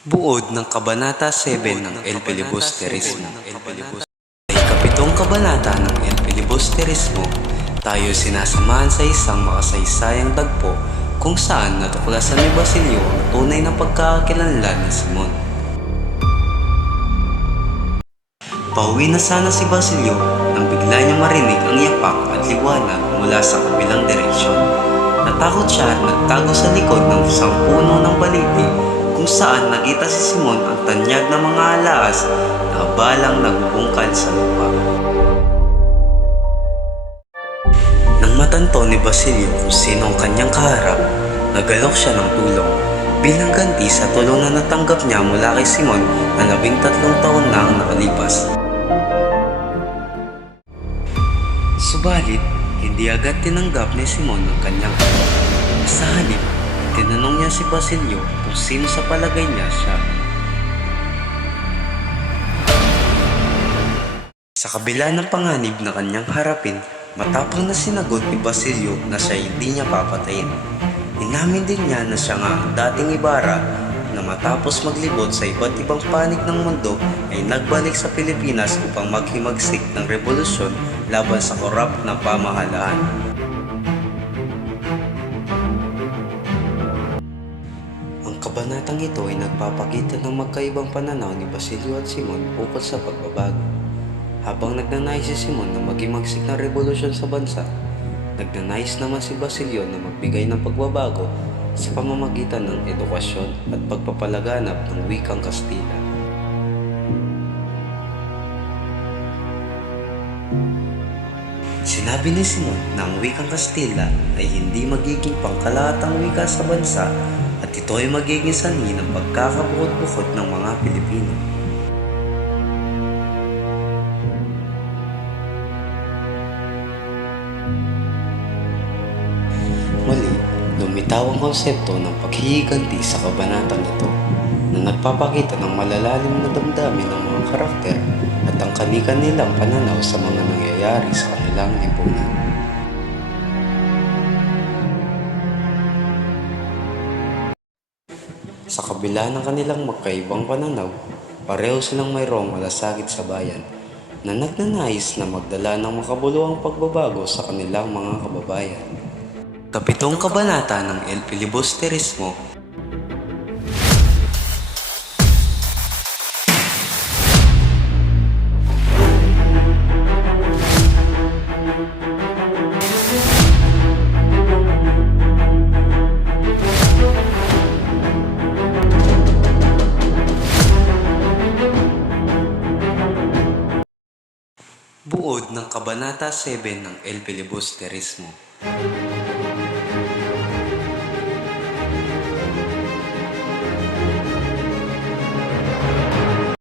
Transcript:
Buod ng Kabanata 7 ng El Filibusterismo. Sa ikapitong kabanata ng El Filibusterismo, tayo sinasamahan sa isang makasaysayang tagpo kung saan natuklasan ni Basilio ang tunay na pagkakakilanlan ni Simon. Pauwi na sana si Basilio nang bigla niya marinig ang yapak at liwanag mula sa kabilang direksyon. Natakot siya at nagtago sa likod ng isang puno ng baliti kung saan nakita si Simon ang tanyag ng mga alaas na balang nagbubungkal sa lupa. Nang matanto ni Basilio kung sino ang kanyang kaharap, nagalok siya ng tulong bilang ganti sa tulong na natanggap niya mula kay Simon na 13 taon na ang nakalipas. Subalit, hindi agad tinanggap ni Simon ang kanyang tulong. Sa halip, tinanong niya si Basilio kung sino sa palagay niya siya. Sa kabila ng panganib na kanyang harapin, matapang na sinagot ni Basilio na siya hindi niya papatayin. Inamin din niya na siya nga ang dating Ibarra na matapos maglibot sa iba't ibang panig ng mundo ay nagbalik sa Pilipinas upang maghimagsik ng revolusyon laban sa korap na pamahalaan. Ang kabanatang ito ay nagpapakita ng magkaibang pananaw ni Basilio at Simon ukol sa pagbabago. Habang nagnanais si Simon na maghimagsik ng revolusyon sa bansa, nagnanais naman si Basilio na magbigay ng pagbabago sa pamamagitan ng edukasyon at pagpapalaganap ng wikang Kastila. Sinabi ni Simon na ang wikang Kastila ay hindi magiging pangkalahatang wika sa bansa at ito ay magiging sanhi ng pagkakabukod-bukod ng mga Pilipino. Muli, lumitaw ang konsepto ng paghihiganti sa kabanatang ito na nagpapakita ng malalalim na damdamin ng mga karakter at ang kani-kanilang pananaw sa mga nangyayari sa kanilang lipunan. Sa kabila ng kanilang magkaibang pananaw, pareho silang mayroong malasakit sa bayan na nagnanais na magdala ng makabuluhang pagbabago sa kanilang mga kababayan. Kapitong kabanata ng El Filibusterismo. Buod ng Kabanata 7 ng El Filibusterismo.